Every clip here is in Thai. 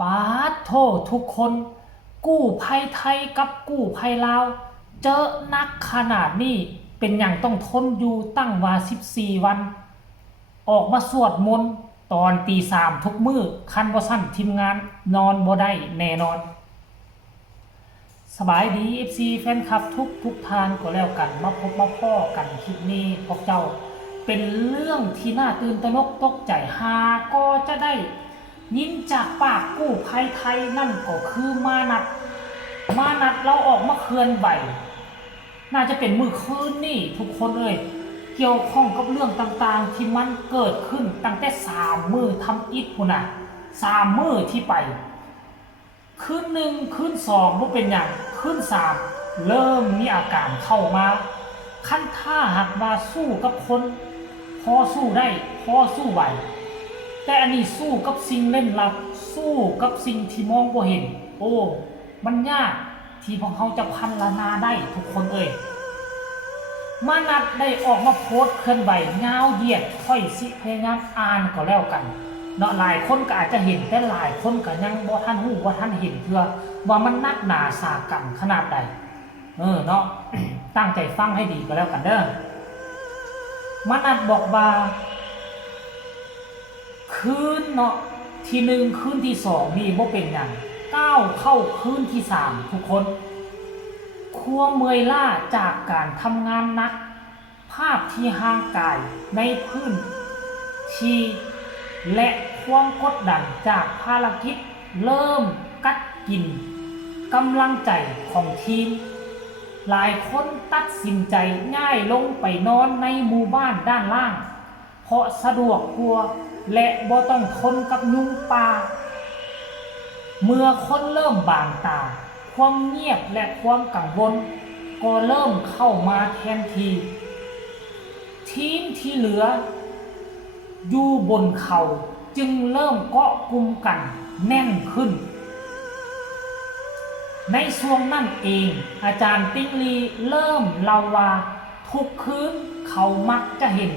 ปาดโททุกคนกู้ภัยไทยกับกู้ภัยลาวเจอนักขนาดนี้เป็นอย่างต้องทนอยู่ตั้งว่า14วันออกมาสวดมนต์ตอนตีสามทุกมื้อคันบ่ซั่นทีมงานนอนบ่ได้แน่นอนสบายดี FC แฟนคลับทุกทางก็แล้วกันมาพบมาพ้อกันคลิปนี้พวกเจ้าเป็นเรื่องที่น่าตื่นตระหนกตกใจหาก็จะได้ยินจากปากกู้ภัยไทยนั่นก็คือมานัดเราออกมาเคลื่อนไหวน่าจะเป็นมือคืนนี่ทุกคนเลยเกี่ยวข้องกับเรื่องต่างๆที่มันเกิดขึ้นตั้งแต่3มื้อทำอิฐพุ่นน่ะ3มื้อที่ไปคืน1คืน2บ่เป็นหยังคืน3เริ่มมีอาการเข้ามาคันท่าหากว่าสู้กับคนพอสู้ได้พอสู้ไหวแต่อันนี้สู้กับสิ่งเล่นลับสู้กับสิ่งที่มองบ่เห็นโอ้มันยากที่พวกเขาจะพันละนาได้ทุกคนเอ่ยมานัดได้ออกมาโพสต์เคลื่อนไหวเงาเหยียดค่อยสิพยายามอ่านก็แล้วกันเนาะหลายคนก็อาจจะเห็นแต่หลายคนก็ยังบ่ทันรู้ว่าท่านเห็นเพื่อว่ามันนักหนาสากันขนาดใดเนาะ ตั้งใจฟังให้ดีก็แล้วกันเด้อมานัดบอกว่าคืนเนาะที่1คืนที่2นี่บ่เป็นหยังก้าวเข้าคืนที่3ทุกคนความเมื่อยล้าจากการทำงานหนักภาพที่ห่างกายในพื้นที่และความกดดันจากภารกิจเริ่มกัดกินกำลังใจของทีมหลายคนตัดสินใจง่ายลงไปนอนในหมู่บ้านด้านล่างเพราะสะดวกกว่าและบ่ต้องทนกับยุงป่าเมื่อคนเริ่มบางตาความเงียบและความกังวลก็เริ่มเข้ามาแทนทีทีมที่เหลืออยู่บนเขาจึงเริ่มเกาะกลุ่มกันแน่นขึ้นในช่วงนั้นเองอาจารย์ติ๊งลีเริ่มเล่าว่าทุกคืนเขามักจะเห็น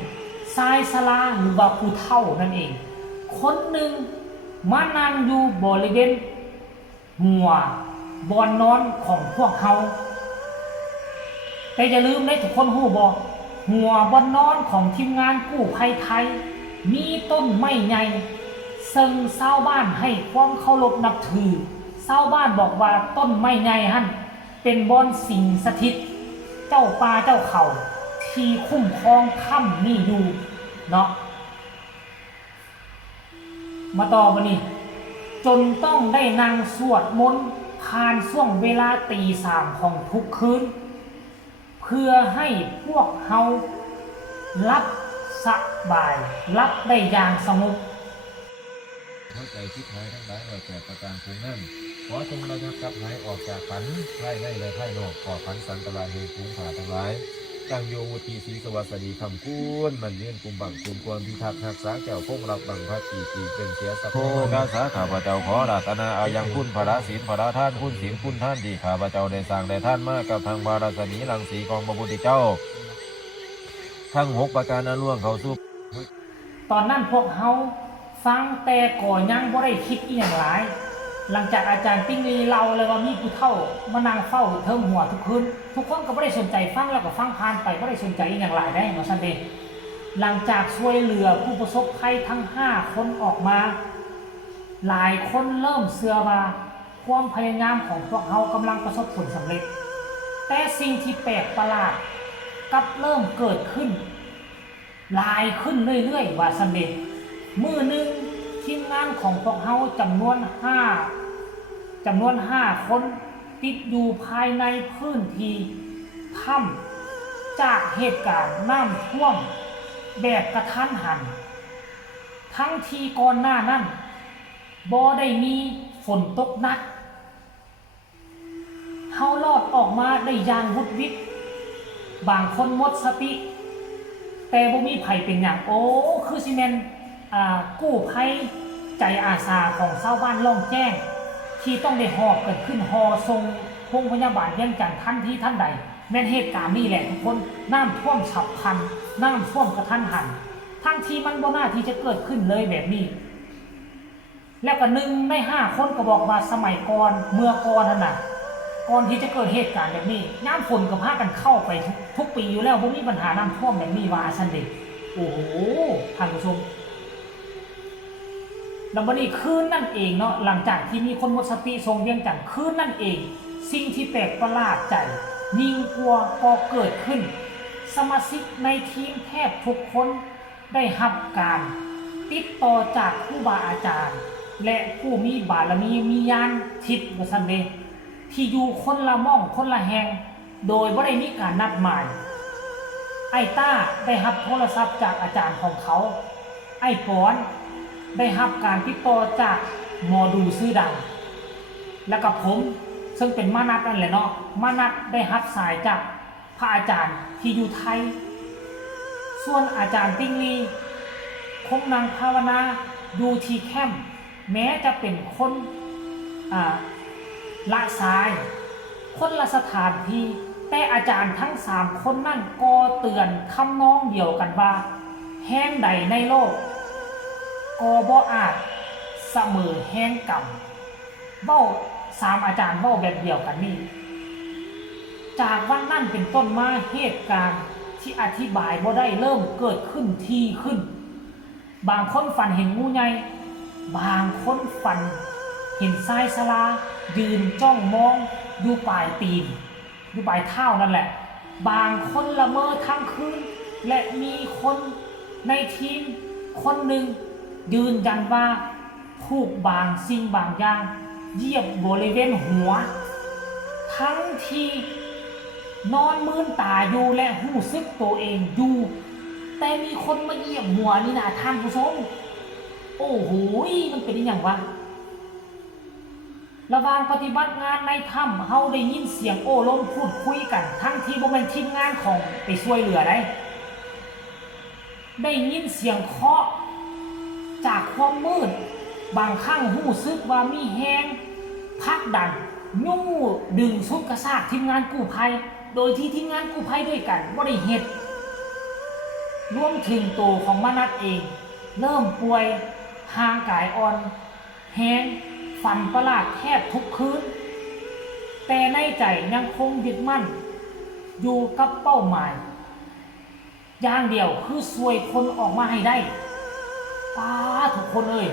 ชายชราหรือว่าผู้เฒ่านั่นเองคนหนึ่งมานั่งอยู่บริเวณหัวบอนนอนของพวกเขาแต่อย่าลืมนะทุกคนฮู้บ่หัวบอนนอนของทีมงานกู้ภัยไทยมีต้นไม้ใหญ่ซึ่งชาวบ้านให้ความเคารพนับถือชาวบ้านบอกว่าต้นไม้ใหญ่หั่นเป็นบ่อนสิงสถิตเจ้าป่าเจ้าเขาที่คุ้มครองถ้ำนี่อยู่เนาะมาต่อวันนี้จนต้องได้นั่งสวดมนต์ผ่านช่วงเวลาตี3ของทุกคืนเพื่อให้พวกเฮารับสบายรับได้อย่างสงบเข้าใจทิศหายทั้งหลายว่าแต่ประการภูนั่นขอจงระงับกับหายออกจากขันไล่ในและไล่นอกขอขันสันตรายเหตุภูมิขาทั้งหลายตั้งโยวุตีสีสวัสดีคำคูณมันเลี้ยนกุมบังกุมควรพิทักษ์หักษาแก้วพงรับบังพัดปีเป็นเสียสัพโพกาสาข้าพเจ้าขอราตนาเอายังคุณพระศีลพระท่านคุณศีลคุณท่านที่ข้าพเจ้าได้สร้างได้ท่านมากกับทางบารมีรังสีของพระพุทธเจ้าทั้ง6ประการนั้นล่วงเขาสู้ตอนนั้นพวกเฮาฟังแต่ก่อยังบ่ได้คิดอีหยังหลายหลังจากอาจารย์ติ๊งลีเล่าเลยว่ามีผู้เฒ่ามานั่งเฝ้าเทิงหัวทุกคืนทุกคนก็บ่ได้สนใจฟังแล้วก็ฟังผ่านไปบ่ได้สนใจอีหยังหลายได้ว่าซั่นเด้หลังจากช่วยเหลือผู้ประสบภัยทั้ง5คนออกมาหลายคนเริ่มเชื่อว่าความพยายามของพวกเฮากำลังประสบผลสำเร็จแต่สิ่งที่แปลกประหลาดกับเริ่มเกิดขึ้นหลายขึ้นเรื่อยๆว่าซั่นเด้มื้อนึงทีมงานของพวกเฮาจำนวน5คนติดอยู่ภายในพื้นที่ถ้ำจากเหตุการณ์น้ำท่วมแบบกระทันหันทั้งที่ก่อนหน้านั้นบ่ได้มีฝนตกหนักเฮารอดออกมาได้อย่างวุดวิดบางคนหมดสติแต่บ่มีไผเป็นหยังโอ้คือสิแม่นกู้ภัยใจอาสาของชาวบ้านล่องแจ้งที่ต้องได้หอบกันขึ้นฮอทรงโรงพยาบาลเวียงจันทน์ทันทีทันใดแม่นเหตุการณ์นี้แหละทุกคนน้ำท่วมฉับพลันน้ำท่วมกระทันหันทั้งที่มันบ่น่าที่จะเกิดขึ้นเลยแบบนี้ แล้วก็1 ใน 5คนก็บอกว่าสมัยก่อนเมื่อก่อนนั่นน่ะก่อนที่จะเกิดเหตุการณ์แบบนี้น้ำฝนก็พากันเข้าไปทุกปีอยู่แล้วบ่มีปัญหาน้ำท่วมแบบนี้ว่าซั่นเด้โอ้โหท่านผู้ชมแล้ววันนี้คืนนั่นเองเนาะหลังจากที่มีคนหมดสติทรงเวียงจันทร์คืนนั่นเองสิ่งที่แปลกประหลาดใจยิ่งกลัวก็เกิดขึ้นสมาชิกในทีมแทบทุกคนได้รับการติดต่อจากครูบาอาจารย์และผู้มีบารมีมีญาณทิพย์ว่าซั่นเด้ที่อยู่คนละหม่องคนละแห่งโดยบ่ได้มีการนัดหมายไอ้ต้าได้รับโทรศัพท์จากอาจารย์ของเขาไอ้ปอนได้รับการติดต่อจากหมอดูชื่อดังแล้วก็ผมซึ่งเป็นมานัดนั่นแหละเนาะมานัดได้รับสายจากพระอาจารย์ที่อยู่ไทยส่วนอาจารย์ติ้งลีคงนั่งภาวนาอยู่ที่แคมป์แม้จะเป็นคนละสายคนละสถานที่แต่อาจารย์ทั้ง3คนนั่นก็เตือนคำนองเดียวกันว่าแห่งใดในโลกก็บ่อาจเสมอแห่งกรรมเว้า3อาจารย์เว้าแบบเดียวกันนี่จากวันนั้นเป็นต้นมาเหตุการณ์ที่อธิบายบ่ได้เริ่มเกิดขึ้นทีขึ้นบางคนฝันเห็นงูใหญ่บางคนฝันเห็นทรายสลายืนจ้องมองอยู่ปลายตีนอยู่ปลายเท้านั่นแหละบางคนละเมอทั้งคืนและมีคนในทีมคนหนึ่งยืนยันว่าถูกบางสิ่งบางอย่างเหยียบบริเวณหัวทั้งที่นอนมืนตาอยู่และหูซึกตัวเองอยู่แต่มีคนมาเหยียบหัวนี่นะท่านผู้ชมโอ้โหมันเป็นอย่างวะระหว่างปฏิบัติงานในถ้ำเฮาได้ยินเสียงโอ้ล้มพูดคุยกันทั้งที่บ่แม่นทีมงานของไปช่วยเหลือได้ยินเสียงเคาะจากความมืดบางครั้งหูซึกว่ามีแฮงพักดันยู่ดึงสุดกระซากทีมงานกู้ภัยโดยที่ทีมงานกู้ภัยด้วยกันบ่ได้เฮ็ดรวมถึงตัวของมนัสเองเริ่มป่วยห่างกายอ่อนแฮงฝันประหลาดแทบทุกคืนแต่ในใจยังคงยึดมั่นอยู่กับเป้าหมายอย่างเดียวคือช่วยคนออกมาให้ได้ทุกคนเอ้ย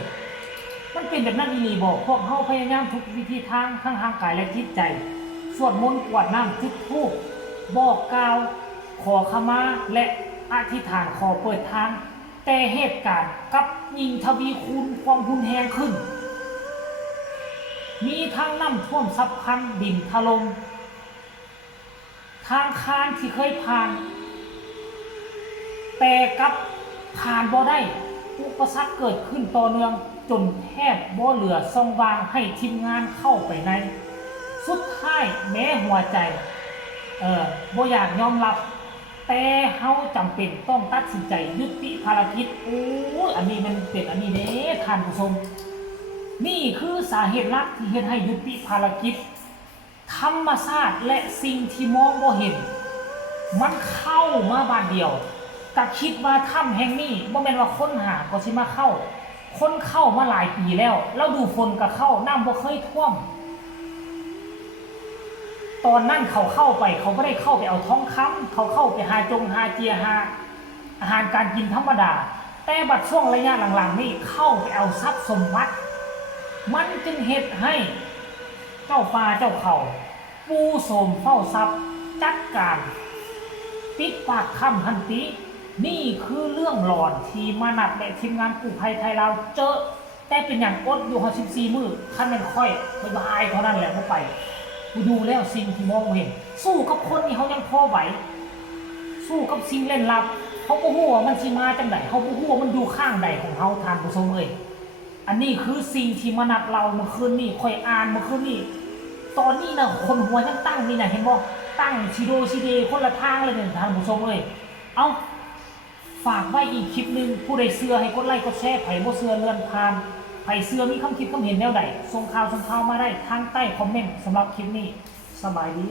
มันเป็นแบบนั้นอีหลีบอกพวกเฮาพยายามทุกวิธีทางทั้งทางกายและจิตใจสวดมนต์กวดน้ำจุดธูปบอกกล่าวขอขมาและอธิษฐานขอเปิดทางแต่เหตุการณ์กับยิ่งทวีคูณความรุนแรงขึ้นมีทั้งน้ำท่วมฉับพลันดินถล่มทางคานที่เคยผ่านแต่กับผ่านบ่ได้อุปสรรคเกิดขึ้นต่อเนื่องจนแทบบ่เหลือช่องว่างให้ทีมงานเข้าไปในสุดท้ายแม้หัวใจบ่อยากยอมรับแต่เฮาจำเป็นต้องตัดสินใจยุติภารกิจอันนี้มันเป็นอันนี้เด้ท่านผู้ชมนี่คือสาเหตุหลักที่เฮ็ดให้ยุติภารกิจธรรมชาติและสิ่งที่มองบ่เห็นมันเข้ามาบาดเดียวก็คิดว่าถ้ำแห่งนี้บ่แม่นว่าคนหาก็สิมาเข้าคนเข้ามาหลายปีแล้วดูฝนก็เข้าน้ำบ่เคยท่วมตอนนั้นเขาเข้าไปเขาไม่ได้เข้าไปเอาทองคำเขาเข้าไปหาเจียหาอาหารการกินธรรมดาแต่บัดช่วงระยะหลังๆนี่เข้าไปเอาทรัพย์สมบัติมันจึงเหตุให้เจ้าฟ้าเจ้าเขาปูโสมเฝ้าทรัพย์จัดการปิดปากถ้ำทันทีนี่คือเรื่องหลอนที่มานัดและทีมงานกู้ภัยไทยเราเจอแต่เป็นอย่างอดอยู่14 มื้อคันแม่นค่อยบายเท่านั้นแหละบ่ไปกูดูแล้วสิ่งที่มองเห็นสู้กับคนนี่เขายังพอไหวสู้กับสิ่งเล่นลับเขาบ่ฮู้ว่ามันสิมาจังได๋เขาบ่ฮู้ว่ามันอยู่ข้างใดของเฮาท่านผู้ชมเอ้ยอันนี้คือสิ่งที่มานัดเราเมื่อคืนนี้ค่อยอ่านเมื่อคืนนี้ตอนนี้นะคนหัวยังตั้งนี่นะเห็นบ่ตั้งชิโดชิเดคนละทางเลยเนี่ยท่านผู้ชมเอ้ยเอาฝากไว้อีกคลิปนึงผู้ใดเชื่อให้กดไลค์กดแชร์ไผบ่เชื่อเลื่อนผ่านไผเชื่อมีคำคิดคำเห็นแนวใดส่งข่าวมาได้ทางใต้คอมเมนต์สำหรับคลิปนี้สบายดี